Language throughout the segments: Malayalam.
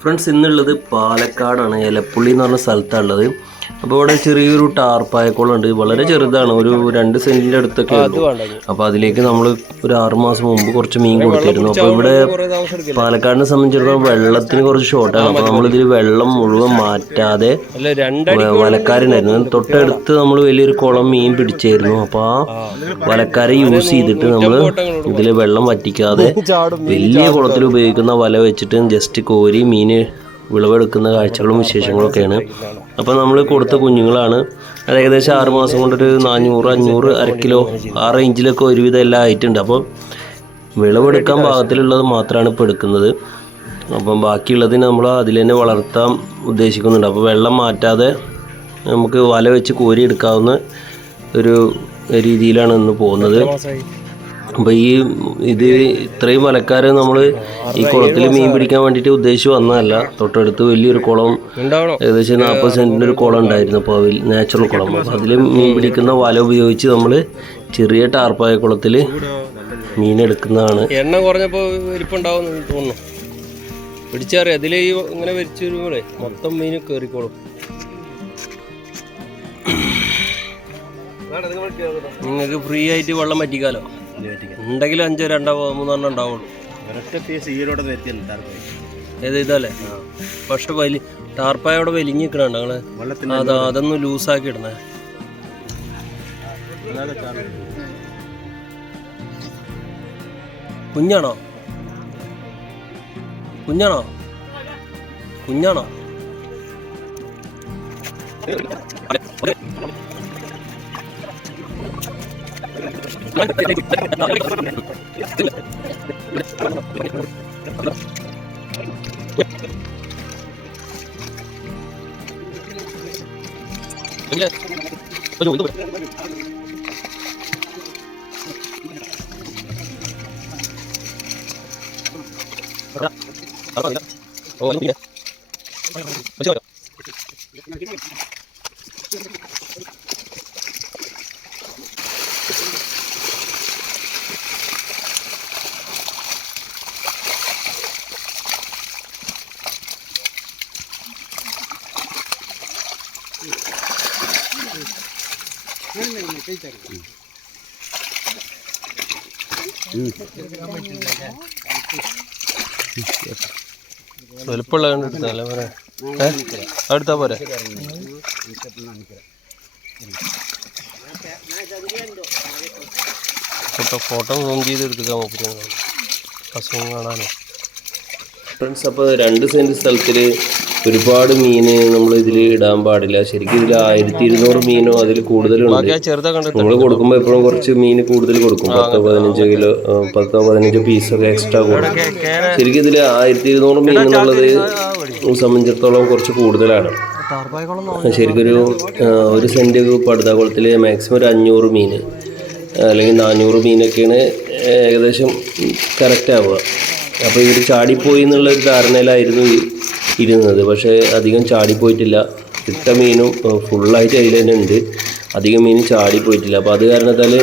ഫ്രണ്ട്സ് ഇന്നുള്ളത് പാലക്കാടാണ്. എലപ്പുള്ളി എന്ന് പറഞ്ഞ സ്ഥലത്താണ് ഉള്ളത് അപ്പോൾ ഇവിടെ ചെറിയൊരു ടാർപ്പായക്കോളുണ്ട് വളരെ ചെറുതാണ്. ഒരു രണ്ട് സെന്റിന്റെ അടുത്തൊക്കെ ഉള്ളൂ. അപ്പോൾ അതിലേക്ക് നമ്മൾ ഒരു ആറ് മാസം മുമ്പ് കുറച്ച് മീൻ കൊടുത്തിരുന്നു. അപ്പോൾ ഇവിടെ പാലക്കാടിനെ സംബന്ധിച്ചിടത്തോളം വെള്ളത്തിന് കുറച്ച് ഷോർട്ടാണ് അപ്പോൾ നമ്മളിതിൽ വെള്ളം മുഴുവൻ മാറ്റാതെ വലക്കാരനായിരുന്നു തൊട്ടടുത്ത് നമ്മൾ വലിയൊരു കുളം മീൻ പിടിച്ചായിരുന്നു. അപ്പോൾ ആ വലക്കാരെ യൂസ് ചെയ്തിട്ട് നമ്മൾ ഇതിൽ വെള്ളം വറ്റിക്കാതെ വലിയ കുളത്തിൽ ഉപയോഗിക്കുന്ന വല വെച്ചിട്ട് ജസ്റ്റ് കോരി മീൻ വിളവെടുക്കുന്ന കാഴ്ചകളും വിശേഷങ്ങളും ഒക്കെയാണ്. അപ്പോൾ നമ്മൾ കൊടുത്ത കുഞ്ഞുങ്ങളാണ്. അത് ഏകദേശം ആറ് മാസം കൊണ്ടൊരു നാനൂറ് അഞ്ഞൂറ് അര കിലോ ആ റേഞ്ചിലൊക്കെ ഒരുവിധം എല്ലാം ആയിട്ടുണ്ട്. അപ്പോൾ വിളവെടുക്കാൻ പാകത്തിലുള്ളത് മാത്രമാണ് ഇപ്പോൾ എടുക്കുന്നത്. അപ്പം ബാക്കിയുള്ളതിന് നമ്മൾ അതിൽ തന്നെ വളർത്താൻ ഉദ്ദേശിക്കുന്നുണ്ട്. അപ്പോൾ വെള്ളം മാറ്റാതെ നമുക്ക് വല വെച്ച് കോരിയെടുക്കാവുന്ന ഒരു രീതിയിലാണ് ഇന്ന് പോകുന്നത്. അപ്പോൾ ഈ ഇത് ഇത്രയും വലക്കാർ നമ്മൾ ഈ കുളത്തിൽ മീൻ പിടിക്കാൻ വേണ്ടിയിട്ട് ഉദ്ദേശിച്ച് വന്നതല്ല. തൊട്ടടുത്ത് വലിയൊരു കുളം ഉണ്ടാവണോ. ഏകദേശം നാൽപ്പത് സെന്റിന്റെ ഒരു കുളം ഉണ്ടായിരുന്നു അപ്പോൾ അതിൽ നാച്ചുറൽ കുളം. അപ്പോൾ അതിൽ മീൻ പിടിക്കുന്ന വല ഉപയോഗിച്ച് നമ്മൾ ചെറിയ ടാർപ്പായ കുളത്തിൽ മീൻ എടുക്കുന്നതാണ്. എണ്ണ കുറഞ്ഞപ്പോ ഇരിപ്പുണ്ടാവും തോന്നുന്നു. പിടിച്ചറിയ. ഇങ്ങനെ വരുമ്പോഴേ മൊത്തം മീൻ കേറിക്കോളും. നിങ്ങൾക്ക് ഫ്രീ ആയിട്ട് വെള്ളം പറ്റിക്കാലോ ഉണ്ടെങ്കിൽ അഞ്ചോ രണ്ടോ മൂന്നെണ്ണം ഉണ്ടാവുള്ളൂ. ഒരൊറ്റ പീസ് ഈരോടെ എത്തിയല്ല ഏത് ഇതല്ലേ? പക്ഷെ വലി ടാർപ്പായ അവിടെ വലിഞ്ഞ് നിൽക്കണുണ്ട് ഞങ്ങൾ. അതാ അതൊന്ന് ലൂസാക്കി ഇടണേ കുഞ്ഞാണോ? കുഞ്ഞാണോ? കുഞ്ഞാണോ? Tuy nhiên, tôi dùng ứng. വലുപ്പമുള്ള കണ്ടെടുത്താലേ പോരെ? അടുത്താ പോരെ ഫോട്ടോ സൂം ചെയ്ത് എടുക്കാൻ നോക്കി അസുഖം കാണാനോ ഫ്രണ്ട്സ് അപ്പോൾ രണ്ട് സെന്റ് സ്ഥലത്തിൽ ഒരുപാട് മീന് നമ്മൾ ഇതിൽ ഇടാൻ പാടില്ല. ശരിക്കും ഇതിൽ ആയിരത്തി ഇരുന്നൂറ് മീനോ അതിൽ കൂടുതലുണ്ട്. നമ്മൾ കൊടുക്കുമ്പോൾ എപ്പോഴും കുറച്ച് മീൻ കൂടുതൽ കൊടുക്കും. പത്തോ പതിനഞ്ചോ കിലോ പത്തോ പതിനഞ്ചോ പീസൊക്കെ എക്സ്ട്രാ കൊടുക്കും. ശരിക്കും ഇതിൽ ആയിരത്തി ഇരുന്നൂറ് മീൻ എന്നുള്ളത് സംബന്ധിച്ചിടത്തോളം കുറച്ച് കൂടുതലാണ്. ശരിക്കൊരു ഒരു സെന്റ് പടുതാകുളത്തിൽ മാക്സിമം ഒരു അഞ്ഞൂറ് മീൻ അല്ലെങ്കിൽ നാനൂറ് മീനൊക്കെയാണ് ഏകദേശം കറക്റ്റ് ആവുക. അപ്പോൾ ഇവർ ചാടിപ്പോയി എന്നുള്ള ഒരു ധാരണയിലായിരുന്നു ഇരുന്നത് പക്ഷേ അധികം ചാടിപ്പോയിട്ടില്ല. ഇട്ട മീനും ഫുള്ളായിട്ട് അതിൽ തന്നെ ഉണ്ട്. അധികം മീനും ചാടിപ്പോയിട്ടില്ല. അപ്പോൾ അത് കാരണത്താൽ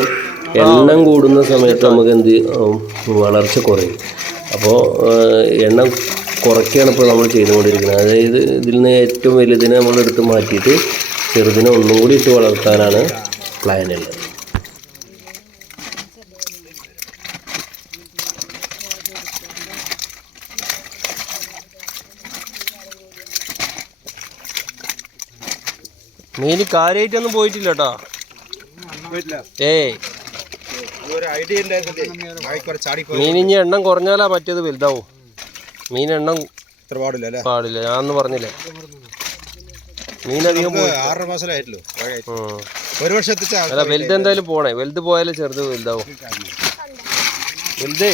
എണ്ണം കൂടുന്ന സമയത്ത് നമുക്ക് എന്ത് വളർച്ച കുറയും. അപ്പോൾ എണ്ണം കുറയ്ക്കുകയാണ് ഇപ്പോൾ നമ്മൾ ചെയ്തുകൊണ്ടിരിക്കുന്നത്. അതായത് ഇതിൽ നിന്ന് ഏറ്റവും വലുതിനെ നമ്മൾ എടുത്ത് മാറ്റിയിട്ട് ചെറുതിനെ ഒന്നും കൂടി ഇട്ട് വളർത്താനാണ് പ്ലാനുള്ളത് മീൻ കാര്യമായിട്ടൊന്നും പോയിട്ടില്ല. കേട്ടോ ഏയ് മീനിഞ്ഞ എണ്ണം കുറഞ്ഞാലാ മറ്റേത് വലുതാവും. മീൻ എണ്ണം പാടില്ല അല്ലേ? പാടില്ല. ഞാനൊന്ന് പറഞ്ഞില്ലേ? മീനധികം ആറര മാസമായിട്ടുള്ളൂ. ഒരു വർഷം എത്തിച്ച അല്ല വലുത് എന്തായാലും പോണേ. വലുത് പോയാലും ചെറുത് വലുതാവും. വലുതേ.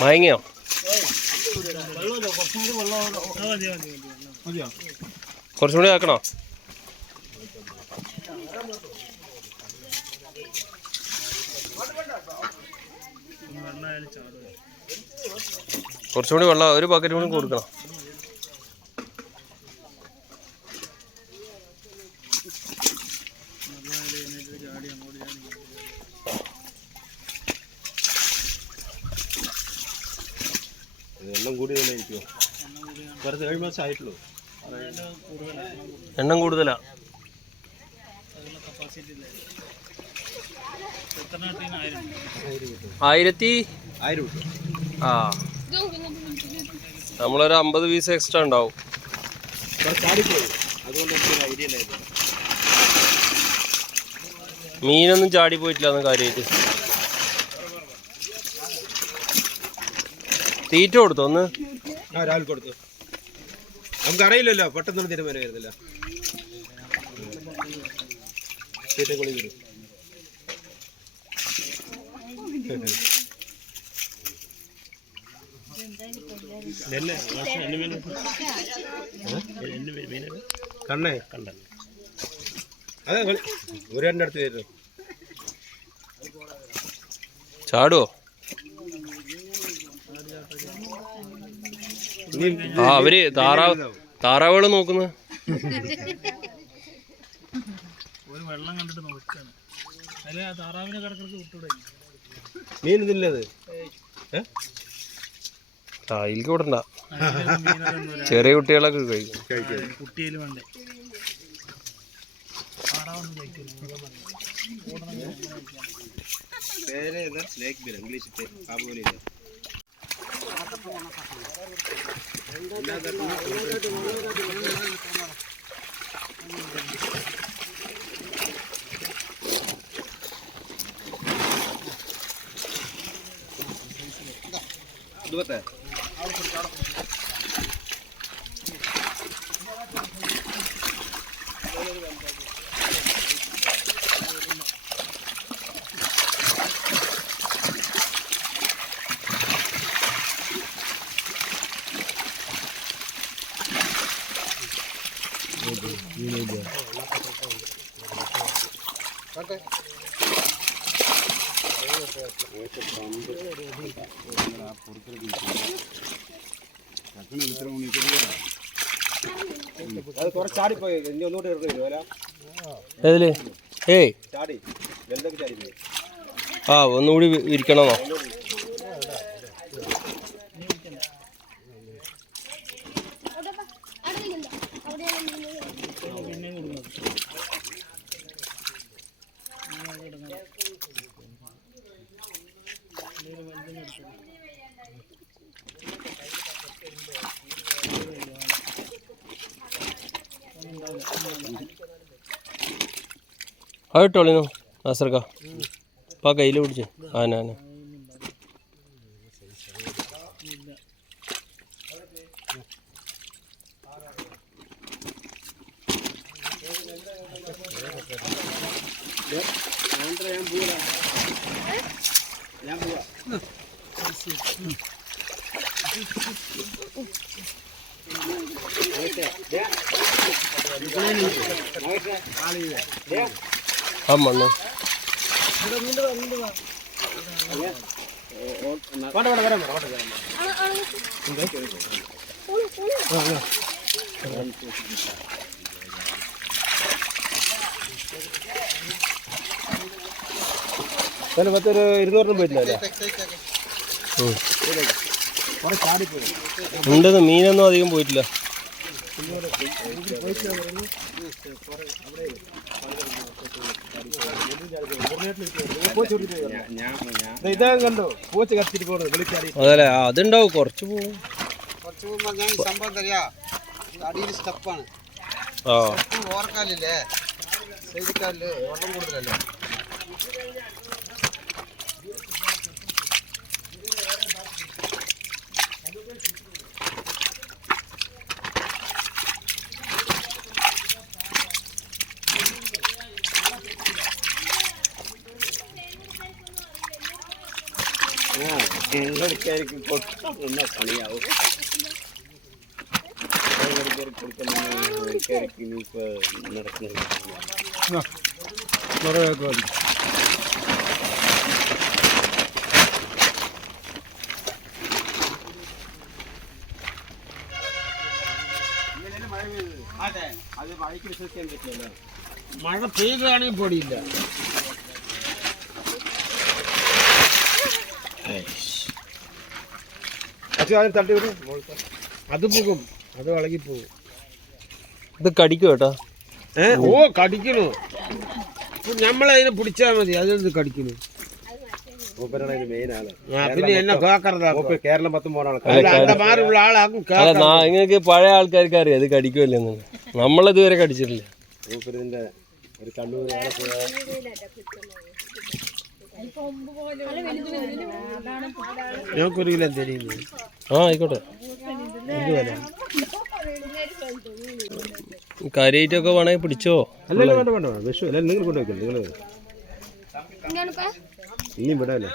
മയങ്ങിയോ കുറച്ചുകൂടി ആക്കണോ? കുറച്ചുകൂടി വെള്ളം ഒരു ബക്കറ്റ് കൂടി കൊടുക്കണം. എണ്ണം കൂടുതലാ? ആയിരത്തി? ആ. നമ്മളൊരു അമ്പത് പീസ് എക്സ്ട്രാ ഉണ്ടാവും. മീനൊന്നും ചാടി പോയിട്ടില്ല എന്ന കാര്യമായിട്ട് തീറ്റ കൊടുത്തോ ഒന്ന്? കൊടുത്തോ രാവിലെ കൊടുത്തു. നമുക്കറിയില്ലല്ലോ പെട്ടെന്നൊന്നും തീരുമാനം വരുന്നില്ല. വരും. കണ്ണേ? കണ്ണ അതെ കളി. ഒരു രണ്ടടുത്ത് വരുന്നു ചാടുവോ? ആ അവർ താറാവ് താറാവുകൾ നോക്കുന്നു. ഒരു വെള്ളം കണ്ടിട്ട് നോക്കാണ്. അതിൽ ആ താറാവിനെ കിടക്കിടക്ക് വിട്ടൂടെ? മീൻ ഇതില്ലത് ഏ? ആ വിടണ്ട. ചെറിയ കുട്ടികളൊക്കെ കഴിക്കും. കുട്ടിയിൽ വേണ്ടേ? പേര് ബിൽ ഇംഗ്ലീഷ് പേര് Dua teh. അത് ഇനി ഒന്നുകൂടി ഏയ് ചാടി. ചാടിപ്പോയി ആ ഒന്നുകൂടി വി- വിരിക്കണമെന്നോ അത് പാ ആ കയ്യിൽ പിടിച്ച്. ആന ആന ആ മണ്ണ് അതിന് പത്തൊരു ഇരുന്നൂറിനും പോയിട്ടില്ല അല്ലേ ഉം. കുറെ ചാടിപ്പോയി ഉണ്ടെന്ന് മീനൊന്നും അധികം പോയിട്ടില്ല. ഇതാ കണ്ടോ പൂച്ച കത്തിട്ട് പോകുന്നത് വിളിച്ചാടി അതല്ലേ അതുണ്ടാവും. കുറച്ച് പോവും. കുറച്ച് മുമ്പ് ഞാൻ സംഭവം തരാ അടിയിൽ സ്റ്റെപ്പാണ് ഓർക്കാലില്ലേ സൈഡിക്കാലിൽ വെള്ളം കൂടുതലല്ലേ? எங்களுக்கு கொடுத்தோம் என்ன பணியாகும்? எங்களுக்கு கொடுத்தோம் கேரிக்கு நீ இப்போ நடக்கிறது மழை பெய்யுதானே பொடி இல்லை. തട്ടി വിടും. അത് പോകും അത് വളകി പോകും ഇത് കടിക്കും കേട്ടോ ഏ? ഓ കടിക്കണു. നമ്മളതിനെ പിടിച്ചാൽ മതി. അതെന്ത് കടിക്കണു? നിങ്ങൾക്ക് പഴയ ആൾക്കാർക്ക് അറിയാം? അത് കടിക്കുമല്ലേ നമ്മളിതുവരെ കടിച്ചിട്ടില്ല. ഒരു കണ്ണൂർ ഞങ്ങൾക്കൊരു കിലോ ആ ആയിക്കോട്ടെ. കാര്യമായിട്ടൊക്കെ വേണമെങ്കിൽ പിടിച്ചോ. അല്ല അല്ല, വേണ്ട വേണ്ട വേണ്ട. വിഷു അല്ല നിങ്ങൾ നിങ്ങൾ ഇനി വിടാല്ലേ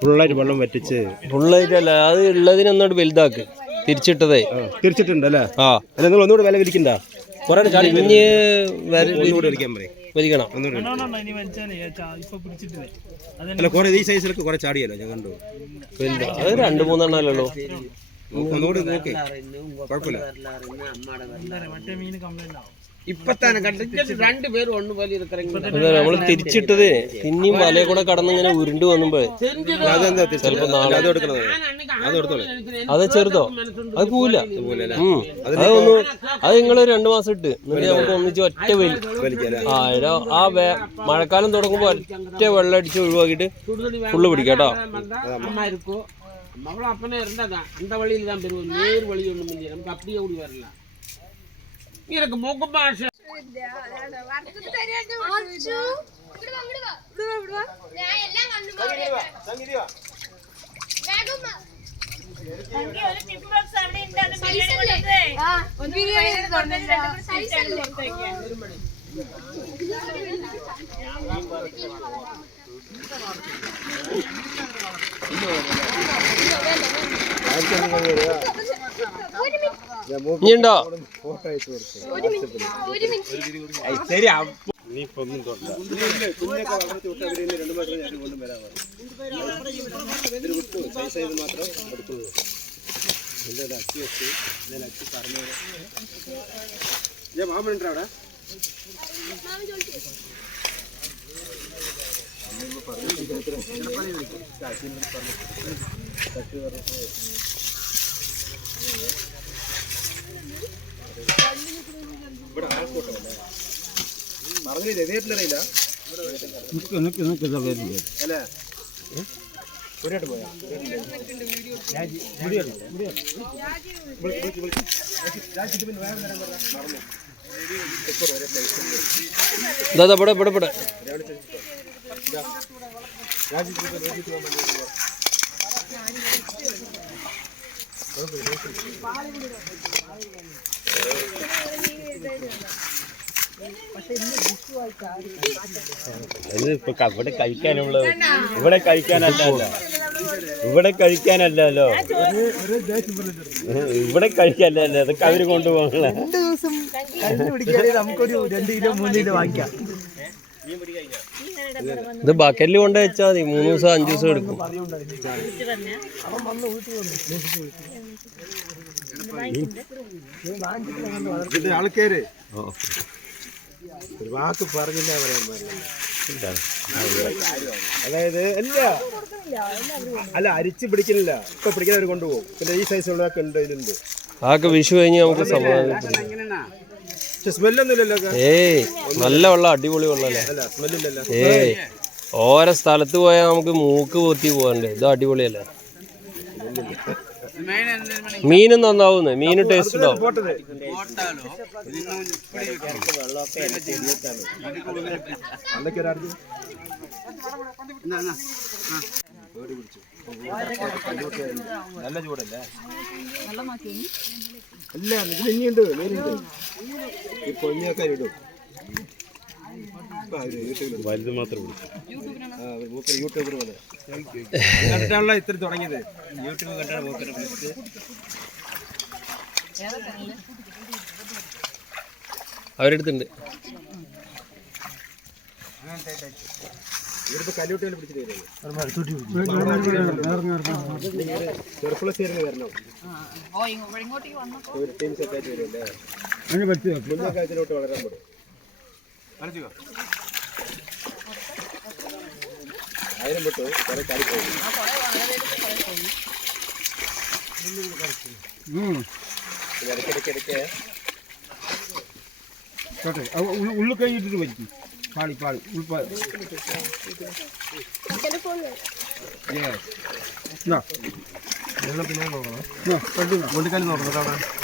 ഫുള്ളായിട്ട് വെള്ളം വറ്റിച്ച്. ഫുള്ളായിട്ടല്ല അത് ഉള്ളതിനൊന്നോട് വലുതാക്ക്. തിരിച്ചിട്ടതേ. തിരിച്ചിട്ടുണ്ടല്ലേ ആ. അല്ല നിങ്ങൾ ഒന്നുകൂടെ വില വിരിക്കണ്ട കുറേ ചാടി ഇനി വര- ഒന്നുകൂടെ വിളിക്കാൻ പറയും. വലിക്കണം. അല്ല കുറെ ഈ സൈസിലൊക്കെ കുറെ ചാടിയല്ലോ ഞാൻ കണ്ടു. അത് രണ്ട് മൂന്നെണ്ണല്ലോ ഒന്നുകൂടെ നോക്കി. കുഴപ്പമില്ല. മറ്റേ മീൻ കംപ്ലൈന്റ് ആവും. ഇപ്പൊ തന്നെ കണ്ടിട്ട് രണ്ടുപേരും ഒന്ന് വലിയ ഇരിക്കറെങ്കിൽ അതെ നമ്മള് തിരിച്ചിട്ടതേ പിന്നെയും വലയെ കൂടെ കടന്ന് ഇങ്ങനെ ഉരുണ്ട് വന്നുമ്പോ അതെന്താ ചിലപ്പോ നാളെ അത് എടുക്കണത് അത് എടുത്തോളൂ അത് ചെറുതോ അത് പോവില്ല ഉം. അത് ഒന്ന് അത് നിങ്ങൾ രണ്ടു മാസം ഇട്ട് എന്നിട്ട് നമുക്ക് ഒന്നിച്ച് ഒറ്റ വലി വലിക്കല്ലേ ആ എടാ ആ വേ മഴക്കാലം തുടങ്ങുമ്പോ ഒറ്റ വെള്ളം അടിച്ച് ഒഴിവാക്കിയിട്ട് ഫുള്ള് പിടിക്കാം കേട്ടോ அம்மா இருக்கோ அம்மாவும் அப்பனே இருந்தா அந்த வழியில தான் பெறுவோம் நேர் வழி ஒண்ணும் இல்லையா நமக்கு அப்படியே ஓடி வரலாம் നിനക്ക് മൂക്കും ഭാഷ ആയിരത്തി അഞ്ഞൂറ് രൂപ നീ മാമനുണ്ടോ അവിടെ പറഞ്ഞു ഇതിൽ വിട്ടു സൈസ് ചെയ്ത് മാത്രം എടുത്തു എന്റെ അച്ചി വെച്ച് ഞാൻ അച്ചി പറഞ്ഞു ഞാൻ മാമനുണ്ട് അവിടെ ഇവിടെ ആൾക്കൂട്ടം പറഞ്ഞില്ല നേരിട്ടറിയില്ല അല്ലേ? ഒരായിട്ട് പോയാ? ഇതാ ഇവിടെ ഇവിടെ ഇവിടെ ഇത് ഇപ്പൊ ഇവിടെ കഴിക്കാനുള്ള ഇവിടെ കഴിക്കാനല്ലല്ലോ. ഇവിടെ കഴിക്കാനല്ലല്ലോ. ഇവിടെ കഴിക്കാനല്ല അതൊക്കെ അവർ കൊണ്ടുപോകണ. ഇത് ബക്കറ്റിൽ കൊണ്ട് വെച്ചാൽ മതി. മൂന്ന് ദിവസം അഞ്ചു ദിവസം എടുക്കും. ആൾക്കാര്. ഒരു വാക്ക് പറഞ്ഞില്ല പറയാൻ പാടില്ല. അതായത് അല്ല അല്ല അരിച്ച് പിടിക്കുന്നില്ല. ഇപ്പൊ പിടിക്കുന്നവർ കൊണ്ടുപോകും. പിന്നെ ഈ സൈസ് ഉള്ളതൊക്കെ ഉണ്ട് ഇതിലുണ്ട് അതൊക്കെ വിഷു കഴിഞ്ഞ് നമുക്ക് സമാധാനം പക്ഷെ സ്മെല്ലൊന്നും ഇല്ലല്ലോ ഏയ് നല്ല വെള്ളം അടിപൊളി വെള്ളമല്ലേ ഏയ് ഓരോ സ്ഥലത്ത് പോയാൽ നമുക്ക് മൂക്ക് പൊത്തി പോകണ്ടേ ഇത് അടിപൊളിയല്ലേ? മീനും നന്നാവുന്നു മീന് ടേസ്റ്റ് ഉണ്ടാവും നല്ല ചൂടല്ലേ അല്ല ഇതിൽ ഇനിയുണ്ട് മീനുണ്ട് ഈ പൊഞ്ഞൊക്കെ ഇടും വലുത് മാത്രം യൂട്യൂബർ പോലെ കണ്ടിട്ടാണല്ലോ ഇത്ര തുടങ്ങിയത്. യൂട്യൂബ് കണ്ടാണ് മൂപ്പരെ വിളിച്ചിട്ട് അവരെടുത്തുണ്ട് ഇവിടുത്തെ വളരാൻ പിടിച്ചിട്ട് ആയിരം പെട്ടു കുറെ കറി പോയി ഇടയ്ക്കിടയ്ക്കിടയ്ക്ക് ഉള്ളു കഴിഞ്ഞിട്ട് പറ്റി പാളി പാളി ഉൾപ്പാളി കൊണ്ടിക്കാലം നോക്കണം. വളമാക്കും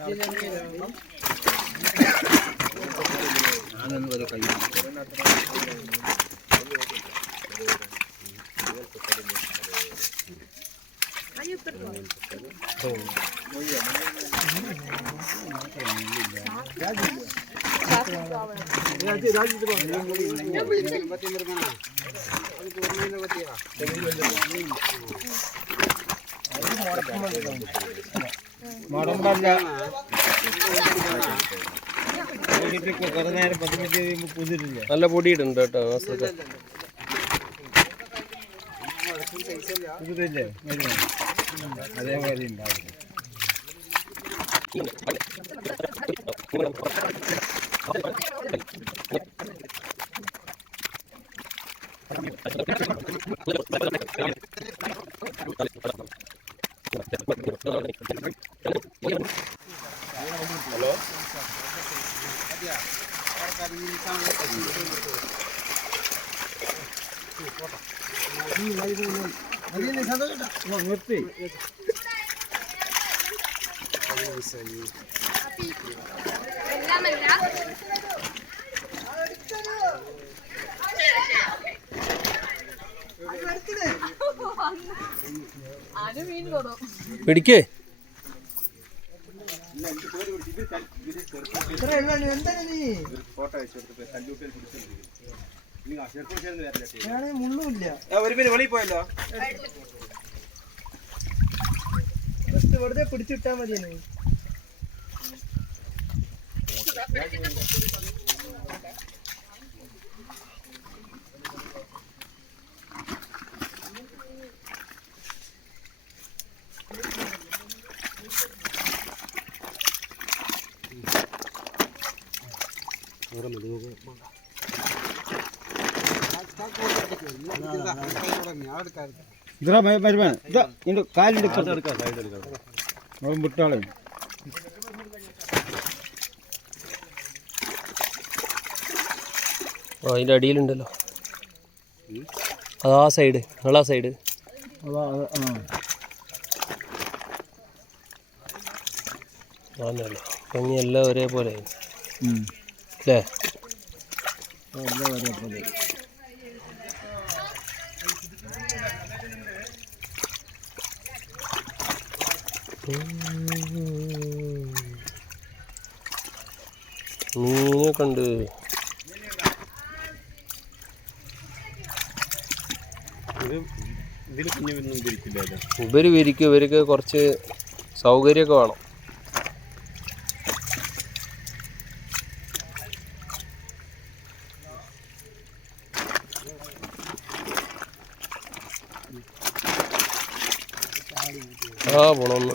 കുറെ നല്ല പൊടിയിടുന്നുണ്ട് കേട്ടോ പുതിരില്ലേ അതേപോലെ ഉണ്ടാവും. കൊടും പിടിക്കേ. പിടിച്ചിട്ടുണ്ട് ഒരു പേര് വെളിയിൽ പോയല്ലോ. വെറുതെ പിടിച്ചിട്ടാ മതിയെന്ന് ഇതാ വരുമാനം ഇതാ ഇതിന്റെ കാലെടുക്കാം വിട്ടാളെ ആ അതിന്റെ അടിയിലുണ്ടല്ലോ. അതാ സൈഡ് നിങ്ങളാ സൈഡ് ആണല്ലോ ഭംഗി എല്ലാം ഒരേപോലെ. അല്ലേ? എല്ലാം ഒരേപോലെ. മീനെ കണ്ട്. ഉപരി കുഞ്ഞൊന്നും പിടിക്കില്ലല്ലോ ഇവർ വിരിക്കും. ഇവർക്ക് കുറച്ച് സൗകര്യമൊക്കെ വേണം. ആ പോണൊന്ന്